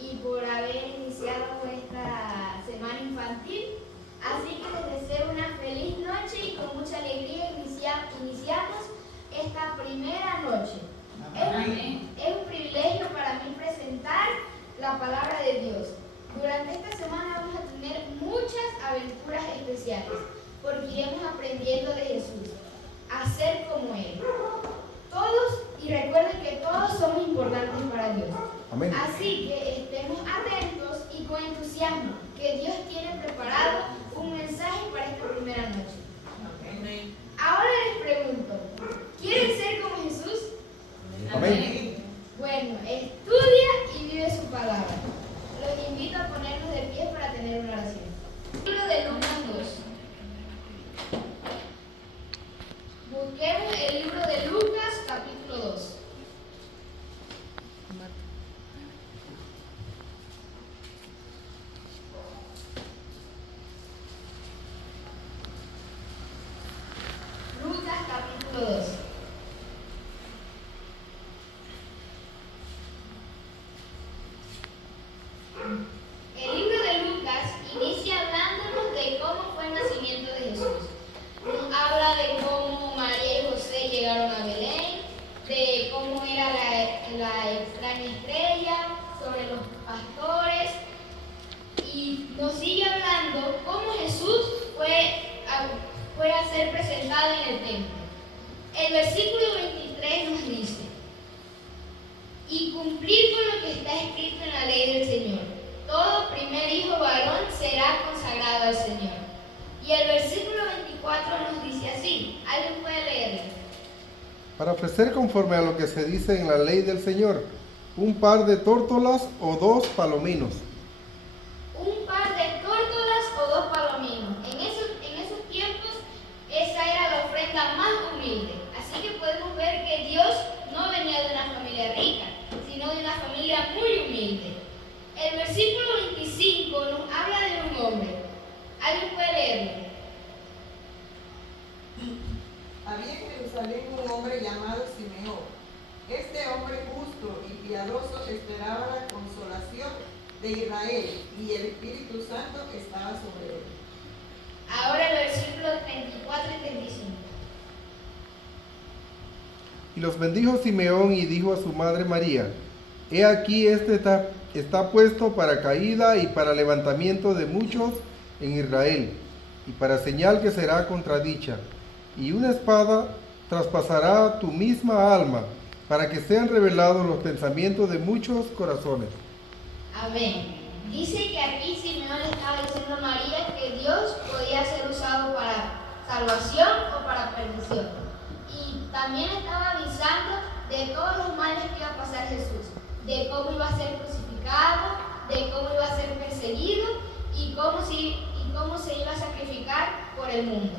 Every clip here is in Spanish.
y por haber iniciado esta semana infantil. Así que les deseo una feliz noche y con mucha alegría iniciamos esta primera noche. Es un privilegio para mí presentar la palabra de Dios. Durante esta semana vamos a tener muchas aventuras especiales, porque iremos aprendiendo de Jesús, a ser como Él. Todos, y recuerden que todos somos importantes para Dios. Amén. Así que estemos atentos y con entusiasmo, que Dios tiene preparado un mensaje para esta primera noche. Amén. Ahora les pregunto, ¿quieren ser como Jesús? Amén. Bueno, estudia y vive su palabra. Los invito a ponernos de pie para tener una oración. Libro de Lucas 2. Busquemos el libro de Lucas, capítulo 2. Lucas, capítulo 2. El libro de Lucas inicia hablándonos de cómo fue el nacimiento de Jesús. Nos habla de cómo María y José llegaron a Belén, de cómo era la extraña estrella, sobre los pastores, y nos sigue hablando cómo Jesús fue a ser presentado en el templo. El versículo 23 nos dice: y cumplir con lo que está escrito en la ley del Señor. Todo primer hijo varón será consagrado al Señor. Y el versículo 24 nos dice así. ¿Alguien puede leerlo? Para ofrecer conforme a lo que se dice en la ley del Señor, un par de tórtolas o 2 palominos. Un par de tórtolas o 2 palominos. En esos tiempos, esa era la ofrenda más humilde. Así que podemos ver que Dios no venía de una familia rica, sino de una familia muy humilde. El versículo 25 nos habla de un hombre. ¿Alguien puede leerlo? Había en Jerusalén un hombre llamado Simeón. Este hombre justo y piadoso esperaba la consolación de Israel, y el Espíritu Santo estaba sobre él. Ahora el versículo 34 y 35. Y los bendijo Simeón y dijo a su madre María: he aquí este está puesto para caída y para levantamiento de muchos en Israel, y para señal que será contradicha, y una espada traspasará tu misma alma, para que sean revelados los pensamientos de muchos corazones. Amén. Dice que aquí Simeón le estaba diciendo a María que Dios podía ser usado para salvación o para perdición. Y también estaba avisando de todos los males que iba a pasar Jesús, de cómo iba a ser crucificado, de cómo iba a ser perseguido y cómo se iba a sacrificar por el mundo.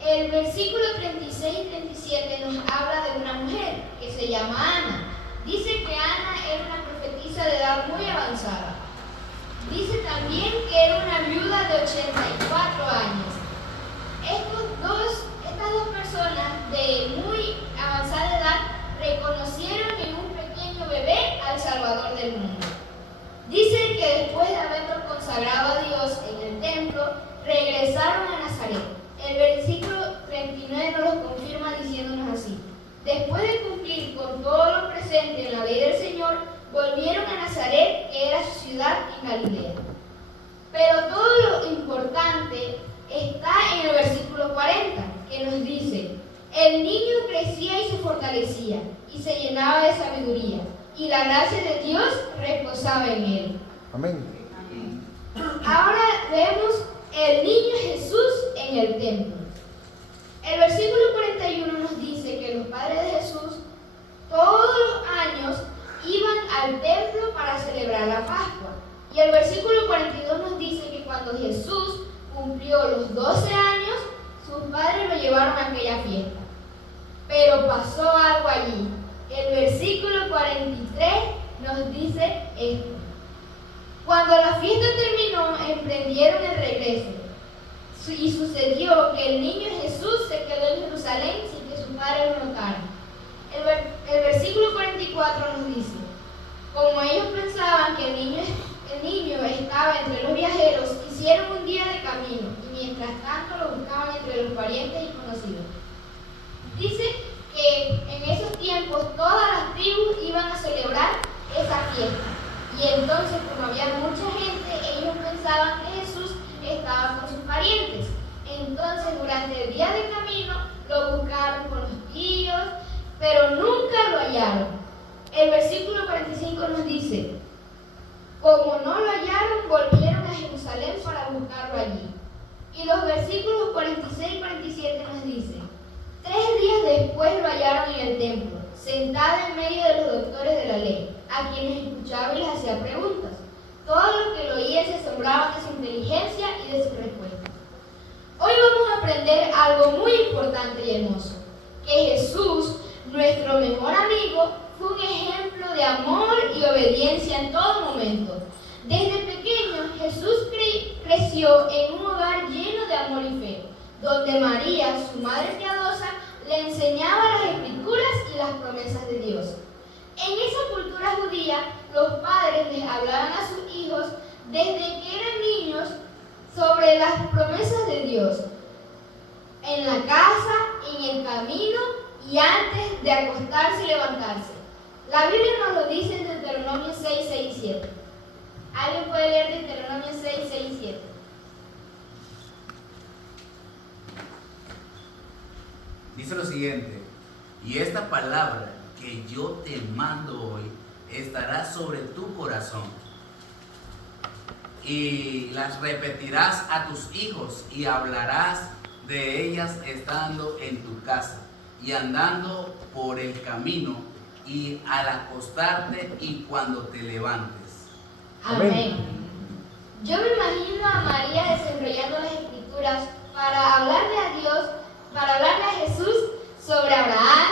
El versículo 36 y 37 nos habla de una mujer que se llama Ana. Dice que Ana era una profetisa de edad muy avanzada. Dice también que era una viuda de 84 años. Estas dos personas de muy avanzada edad reconocieron en un pequeño bebé al Salvador del mundo. Dice que después de haberlo consagrado a Dios en el templo, regresaron a Nazaret. El versículo 39 nos lo confirma diciéndonos así: después de cumplir con todo lo presente en la ley del Señor, volvieron a Nazaret, que era su ciudad en Galilea. Pero todo lo importante está en el versículo 40, que nos dice: el niño crecía y se fortalecía, y se llenaba de sabiduría, y la gracia de Dios reposaba en él. Amén. Ahora vemos el niño Jesús en el templo. El versículo 41 nos dice que los padres de Jesús todos los años iban al templo para celebrar la Pascua. Y el versículo 42 nos dice que cuando Jesús cumplió los 12 años, sus padres lo llevaron a aquella fiesta. Pero pasó algo allí. El versículo 43 nos dice esto: cuando la fiesta terminó, emprendieron el regreso. Y sucedió que el niño Jesús se quedó en Jerusalén sin que sus padres lo notaran. El versículo 44 nos dice: como ellos pensaban que el niño estaba entre los viajeros, hicieron un día de camino y mientras tanto lo buscaban entre los parientes y conocidos. Dice que en esos tiempos todas las tribus iban a celebrar esa fiesta. Y entonces, como había mucha gente, ellos pensaban que Jesús estaba con sus parientes. Entonces, durante el día de camino, lo buscaron con los tíos, pero nunca lo hallaron. El versículo 45 nos dice: como no lo hallaron, volvieron a Jerusalén para buscarlo allí. Y los versículos 46 y 47 nos dice: 3 días después lo hallaron en el templo, sentado en medio de los doctores de la ley, a quienes escuchaba y les hacía preguntas. Todos los que lo oían se asombraban de su inteligencia y de sus respuestas. Hoy vamos a aprender algo muy importante y hermoso: que Jesús, nuestro mejor amigo, fue un ejemplo de amor y obediencia en todo momento. Desde pequeño, Jesús creció en un hogar lleno de amor y fe, donde María, su madre piadosa, le enseñaba las escrituras y las promesas de Dios. En esa cultura judía, los padres les hablaban a sus hijos desde que eran niños sobre las promesas de Dios, en la casa, en el camino y antes de acostarse y levantarse. La Biblia nos lo dice en Deuteronomio 6, 6 y 7. ¿Alguien puede leer Deuteronomio 6, 6 y 7? Dice lo siguiente: y esta palabra que yo te mando hoy estará sobre tu corazón, y las repetirás a tus hijos, y hablarás de ellas estando en tu casa, y andando por el camino, y al acostarte, y cuando te levantes. Amén. Yo me imagino a María desenrollando las escrituras para hablarle a Dios, para hablarle a Jesús sobre Abraham,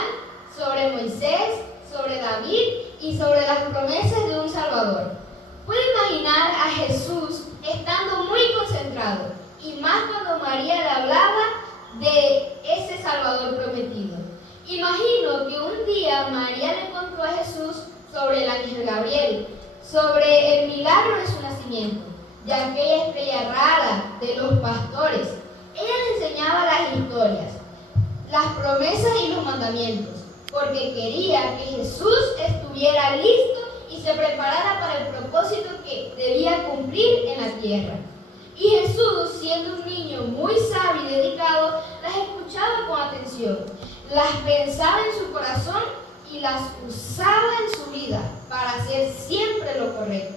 sobre Moisés, sobre David y sobre las promesas de un Salvador. Puedo imaginar a Jesús estando muy concentrado, y más cuando María le hablaba de ese Salvador prometido. Imagino que un día María le contó a Jesús sobre el ángel Gabriel, sobre el milagro de su nacimiento, de aquella estrella rara, de los pastores. Ella le enseñaba las historias, las promesas y los mandamientos, porque quería que Jesús estuviera listo y se preparara para el propósito que debía cumplir en la tierra. Y Jesús, siendo un niño muy sabio y dedicado, las escuchaba con atención, las pensaba en su corazón y las usaba en su vida para hacer siempre lo correcto.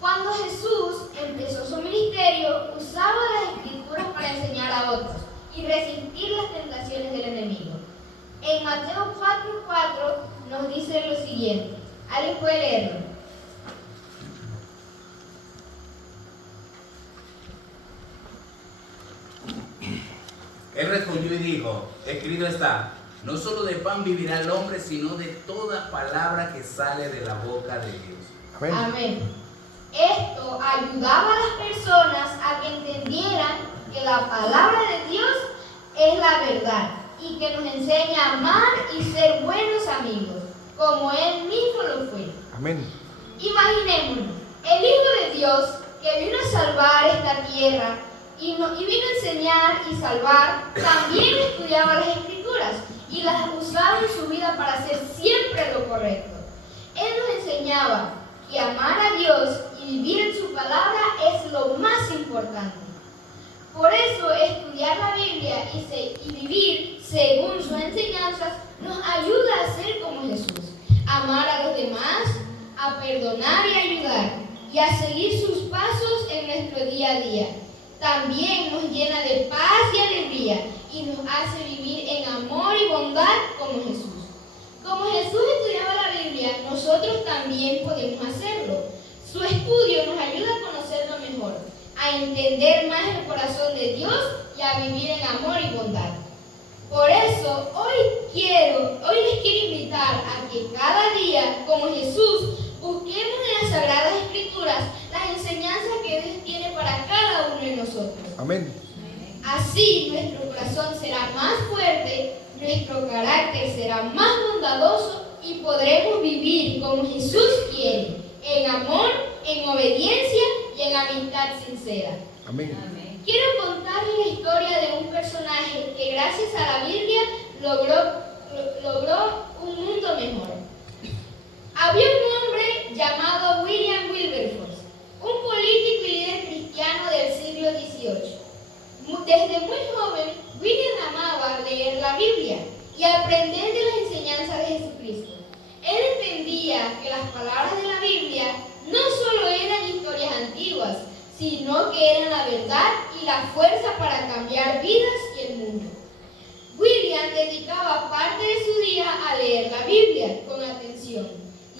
Cuando Jesús empezó su ministerio, usaba las escrituras para enseñar a otros y resistir las tentaciones del enemigo. En Mateo 4:4 nos dice lo siguiente. ¿Alguien puede leerlo? Él respondió y dijo: escrito está, no solo de pan vivirá el hombre, sino de toda palabra que sale de la boca de Dios. Amén. Amén. Esto ayudaba a las personas a que entendieran que la palabra de Dios es la verdad y que nos enseña a amar y ser buenos amigos, como Él mismo lo fue. Amén. Imaginémonos, el Hijo de Dios que vino a salvar esta tierra y vino a enseñar y salvar, también estudiaba las Escrituras y las usaba en su vida para hacer siempre lo correcto. Él nos enseñaba que amar a Dios y vivir en su palabra es lo más importante. Por eso, estudiar la Biblia y vivir según sus enseñanzas nos ayuda a ser como Jesús, a amar a los demás, a perdonar y ayudar, y a seguir sus pasos en nuestro día a día. También nos llena de paz y alegría y nos hace vivir en amor y bondad como Jesús. Como Jesús estudiaba la Biblia, nosotros también podemos hacerlo. Su estudio nos ayuda a conocerlo mejor, a entender más el corazón de Dios y a vivir en amor y bondad. Por eso, hoy les quiero invitar a que cada día, como Jesús, busquemos en las Sagradas Escrituras las enseñanzas que Dios tiene para cada uno de nosotros. Amén. Así nuestro corazón será más fuerte, nuestro carácter será más bondadoso y podremos vivir como Jesús quiere, en amor, en obediencia y en amistad sincera. Amén. Quiero contarles la historia de un personaje que gracias a la Biblia logró un mundo mejor. Había un hombre llamado William Wilberforce, un político y líder cristiano del siglo XVIII. Desde muy joven, William amaba leer la Biblia y aprender de las enseñanzas de Jesucristo. Él entendía que las palabras de la Biblia no solo eran historias antiguas, sino que eran la verdad y la fuerza para cambiar vidas y el mundo. William dedicaba parte de su día a leer la Biblia con atención,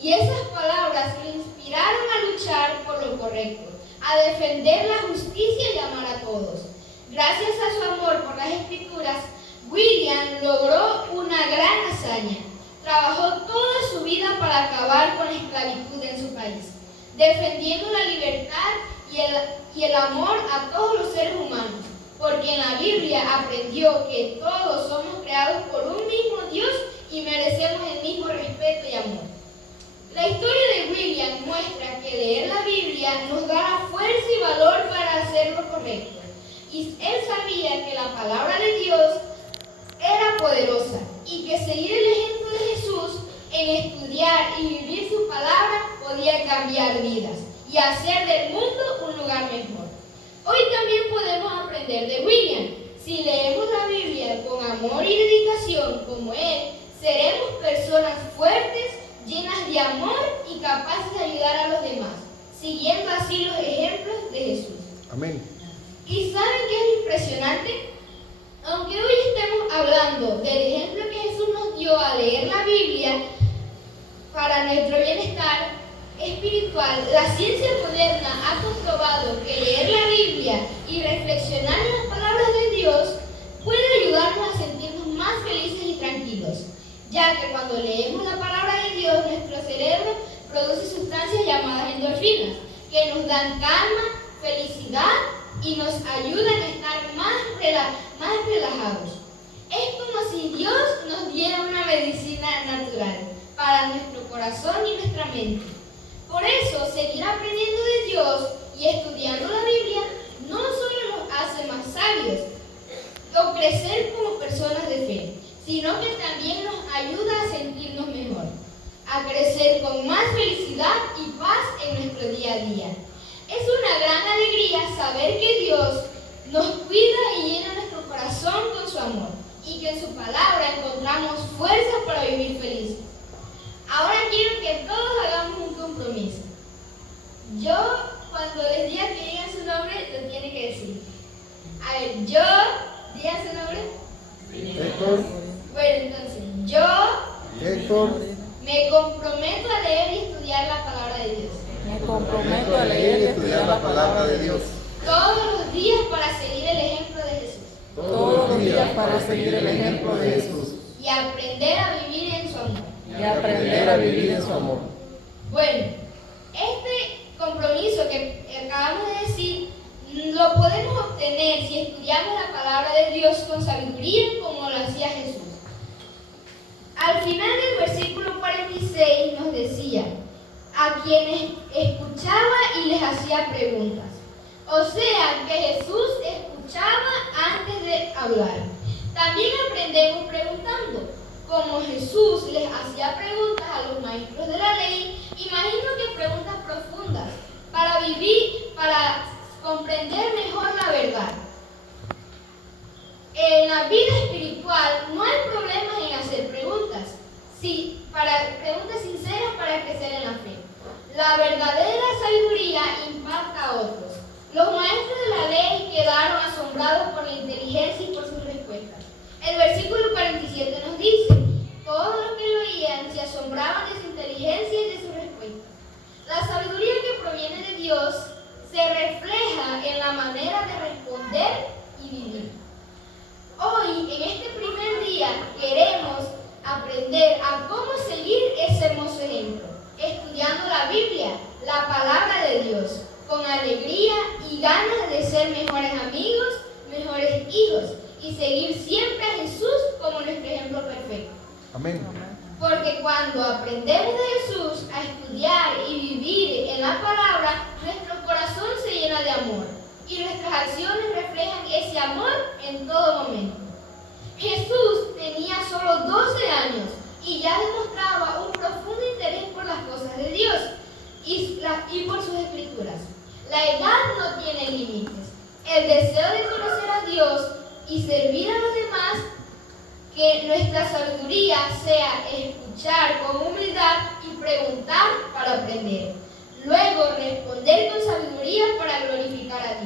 y esas palabras lo inspiraron a luchar por lo correcto, a defender la justicia y amar a todos. Gracias a su amor por las Escrituras, William logró una gran hazaña. Trabajó toda su vida para acabar con la esclavitud en su país, defendiendo la libertad y el amor a todos los seres humanos, porque en la Biblia aprendió que todos somos creados por un mismo Dios y merecemos el mismo respeto y amor. La historia de William muestra que leer la Biblia nos da la fuerza y valor para hacer lo correcto. Y él sabía que la palabra de Dios era poderosa y que seguir el ejemplo de Jesús en estudiar y vivir su palabra podía cambiar vidas y hacer del mundo un lugar mejor. Hoy también podemos aprender de William. Si leemos la Biblia con amor y dedicación como él, seremos personas fuertes, llenas de amor y capaces de ayudar a los demás, siguiendo así los ejemplos de Jesús. Amén. ¿Y saben qué es impresionante? Aunque hoy estemos hablando del ejemplo que Jesús nos dio a leer la Biblia para nuestro bienestar espiritual, la ciencia moderna ha comprobado que leer la Biblia y reflexionar en las palabras de Dios puede ayudarnos a sentirnos más felices y tranquilos, ya que cuando leemos la palabra de Dios, nuestro cerebro produce sustancias llamadas endorfinas, que nos dan calma, felicidad y nos ayudan a estar más relajados. Es como si Dios nos diera una medicina natural para nuestro corazón y nuestra mente. Por eso, seguir aprendiendo de Dios y estudiando la Biblia no solo nos hace más sabios o crecer como personas de fe, sino que también nos ayuda a sentirnos mejor, a crecer con más felicidad y paz en nuestro día a día. Es una gran alegría saber que Dios nos cuida y llena nuestro corazón con su amor y que en su palabra encontramos fuerzas para vivir felices. Ahora quiero que todos hagamos un compromiso. Yo, cuando les diga que digan su nombre, lo tienen que decir. A ver, digan su nombre. Héctor. Bueno, entonces, yo Héctor. me comprometo a leer y estudiar la palabra de Dios. Me comprometo a leer y estudiar la palabra de Dios Todos los días para seguir el ejemplo de Jesús. todos los días para seguir el ejemplo de Jesús Y aprender a vivir en su amor. y aprender a vivir en su amor. Bueno, este compromiso que acabamos de decir lo podemos obtener si estudiamos la palabra de Dios con sabiduría como lo hacía Jesús. Al final del versículo 46 nos decía: a quienes escuchaba y les hacía preguntas. O sea, que Jesús escuchaba antes de hablar. También aprendemos preguntando. Como Jesús les hacía preguntas a los maestros de la ley, imagino que preguntas profundas para vivir, para comprender mejor la verdad. En la vida espiritual no hay problemas en hacer preguntas, preguntas sinceras para crecer en la fe. La verdadera sabiduría impacta a otros. Los maestros de la ley quedaron asombrados por la inteligencia y por sus respuestas. El versículo 47 nos dice: todos los que lo oían se asombraban de su inteligencia y de su respuesta. La sabiduría que proviene de Dios se refleja en la manera de responder y vivir. Hoy, en este primer día, queremos aprender a cómo seguir ese hermoso ejemplo, estudiando la Biblia, la palabra de Dios, con alegría y ganas de ser mejores amigos, mejores hijos y seguir siempre a Jesús como nuestro ejemplo perfecto. Amén. Porque cuando aprendemos de Jesús a estudiar y vivir La edad no tiene límites. El deseo de conocer a Dios y servir a los demás, que nuestra sabiduría sea escuchar con humildad y preguntar para aprender. Luego responder con sabiduría para glorificar a Dios.